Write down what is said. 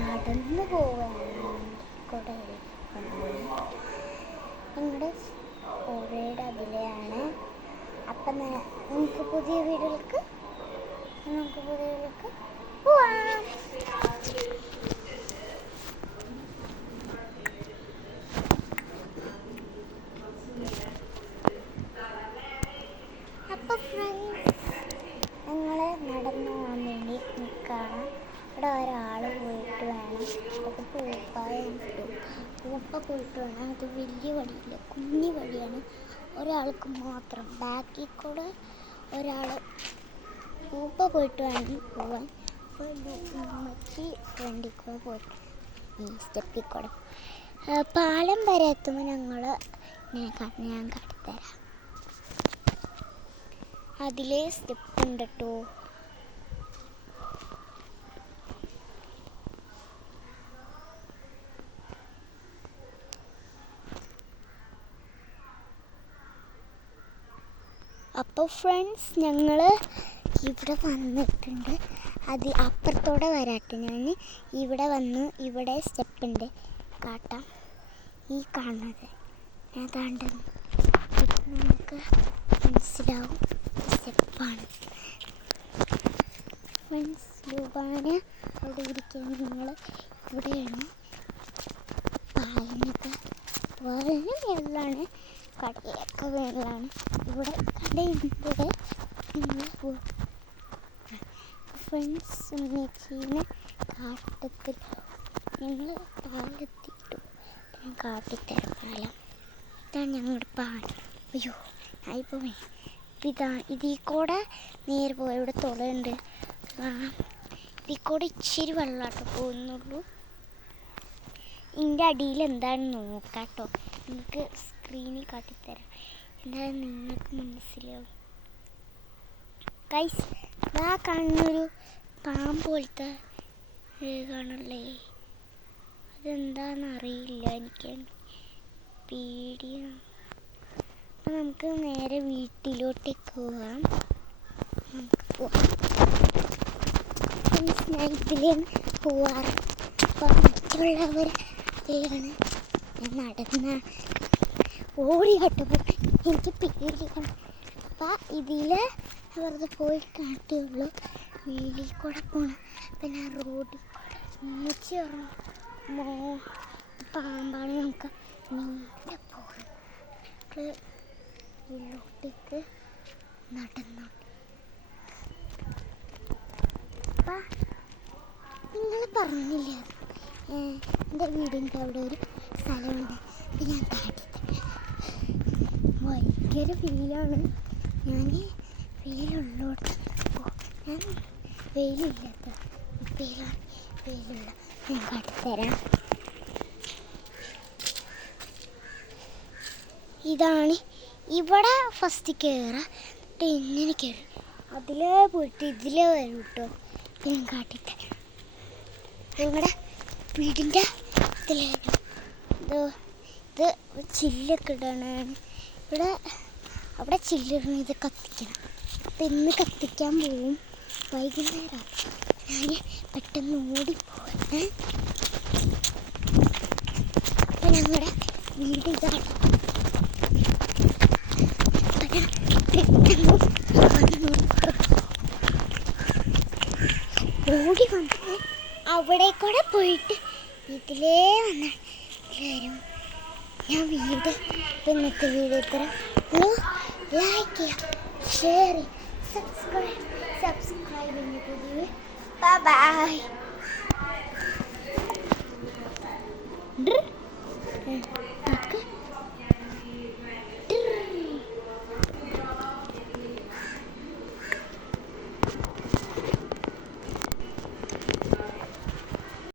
നടന്നു പോവുകയാണ് കൂടെ ഞങ്ങളുടെ പുഴയുടെ അതിലെയാണ്. അപ്പം നമുക്ക് പുതിയ വീടുകൾക്ക് പോവാം. അപ്പം ഫ്രണ്ട്സ് ഞങ്ങൾ നടന്നു പോകാൻ വേണ്ടി നിൽക്കുകയാണ്. ഇവിടെ ഒരാൾ പോയിട്ട് വേണം, അത് പൂപ്പ പോയിട്ട് വേണം. അത് വലിയ വഴിയില്ല, കുഞ്ഞി വഴിയാണ്, ഒരാൾക്ക് മാത്രം. ബാക്കിൽ കൂടെ ഒരാൾ പൂപ്പ പോയിട്ട് വേണം പോവാൻ. അപ്പോൾ മറ്റേ ഫ്രണ്ടിൽ കൂടെ പോയിട്ട് ഈ സ്റ്റെപ്പിൽ കൂടെ പാലം വരെ എത്തുമ്പോൾ ഞാൻ കാട്ടിത്തരാം. അതിലെ സ്റ്റെപ്പ് ഉണ്ട് കേട്ടോ. അപ്പോൾ ഫ്രണ്ട്സ് ഞങ്ങൾ ഇവിടെ വന്നിട്ടുണ്ട്. അത് അപ്പുറത്തോടെ വരാട്ടെ. ഞാൻ ഇവിടെ വന്ന് ഇവിടെ സ്റ്റെപ്പുണ്ട് കാട്ടാം. ഈ കാണുന്നത് ഏതാണ്ട് നമുക്ക് മനസ്സിലാവും സ്റ്റെപ്പാണ്. ഫ്രണ്ട്സ് രൂപാന അവിടെ ഇരിക്കുന്നത് നിങ്ങൾ ഇവിടെയാണ്. പാലിന് മേളിലാണ്, കടയൊക്കെ മേളിലാണ്. ഇവിടെ കടയുടെ നിങ്ങൾ ഫ്രണ്ട്സ് ഉമ്മച്ചീനെ കാട്ടത്തിൽ ഞങ്ങൾ പാലെത്തിയിട്ടു. ഞാൻ കാട്ടിത്തരാം പാലം. ഇതാണ് ഞങ്ങളുടെ പാലം. അയ്യോ ഞാനിപ്പോൾ ഇതിൽ കൂടെ നേരെ പോയി. ഇവിടെ തുളയുണ്ട്, ഇതിൽ കൂടെ ഇച്ചിരി വെള്ളമാട്ടോ പോകുന്നുള്ളൂ. ഇതിൻ്റെ അടിയിൽ എന്താണെന്ന് നോക്കാട്ടോ, നിങ്ങൾക്ക് സ്ക്രീനിൽ കാട്ടിത്തരാം. എന്തായാലും നിങ്ങൾക്ക് മനസ്സിലാവും ഗൈസ്. ഇതാ കാണുന്നൊരു പാമ്പ് പോലത്തെ കാണല്ലേ, അതെന്താണെന്നറിയില്ല, എനിക്ക് പേടിയാണ്. അപ്പം നമുക്ക് നേരെ വീട്ടിലോട്ടേക്ക് പോകാം. ഞാൻ ഇതിലാണ് പോവാറ്. അപ്പം മറ്റുള്ളവർ ഇതിലാണ് ഞാൻ നടന്ന ഓടിയാട്ടപ്പോൾ എനിക്ക് പേടിയാണ്. അപ്പം ഇതിൽ വെറുതെ പോയി കാട്ടിയുള്ളൂ. വീട്ടിൽ കൂടെ പോകണം. പിന്നെ റോഡിൽ ഉമ്മച്ചി പാമ്പാണ്, നമുക്ക് നീണ്ട പോകും. ഉള്ളോട്ടേക്ക് നടന്നു. അപ്പം നിങ്ങൾ പറഞ്ഞില്ലേ എൻ്റെ വീടിൻ്റെ അവിടെ ഒരു സ്ഥലമുണ്ട്, അപ്പം ഞാൻ കാട്ടിത്തരാം. ഭയങ്കര ഫീലാണ്. ഞാൻ വെയിലുള്ളോട്ട് ഞാൻ വെയിലില്ലാത്ത വെയിലുള്ള ഞാൻ കാട്ടിത്തരാം. ഇതാണ് ഇവിടെ ഫസ്റ്റ് കയറാം. ഇങ്ങനെ കയറും, അതിലേ പോയിട്ട് ഇതിലേ വരും കേട്ടോ. ഞാൻ കാട്ടിത്തരാം. ഞങ്ങളുടെ വീടിൻ്റെ ഇതിലാണ് ഇത് ചില്ലൊക്കെ ഇടണം. അവിടെ ചില്ലിടണം, ഇത് കത്തിക്കണം. അപ്പം ഇന്ന് കത്തിക്കാൻ പോവും വൈകുന്നേരം. ഞാൻ പെട്ടെന്ന് ഓടിപ്പോകട്ടെ. അപ്പം ഞങ്ങളുടെ വീട് ഇതാണ്. ഓടി വന്ന് അവിടെ കൂടെ പോയിട്ട് ഇതിലേ വരും. ഞാൻ വീട് ഇന്നത്തെ വീഡിയോ ഇത്ര ലൈക്ക് ചെയ്യുക, ഷെയർ ചെയ്യുക, സബ്സ്ക്രൈബ് ചെയ്യുക. ബൈ.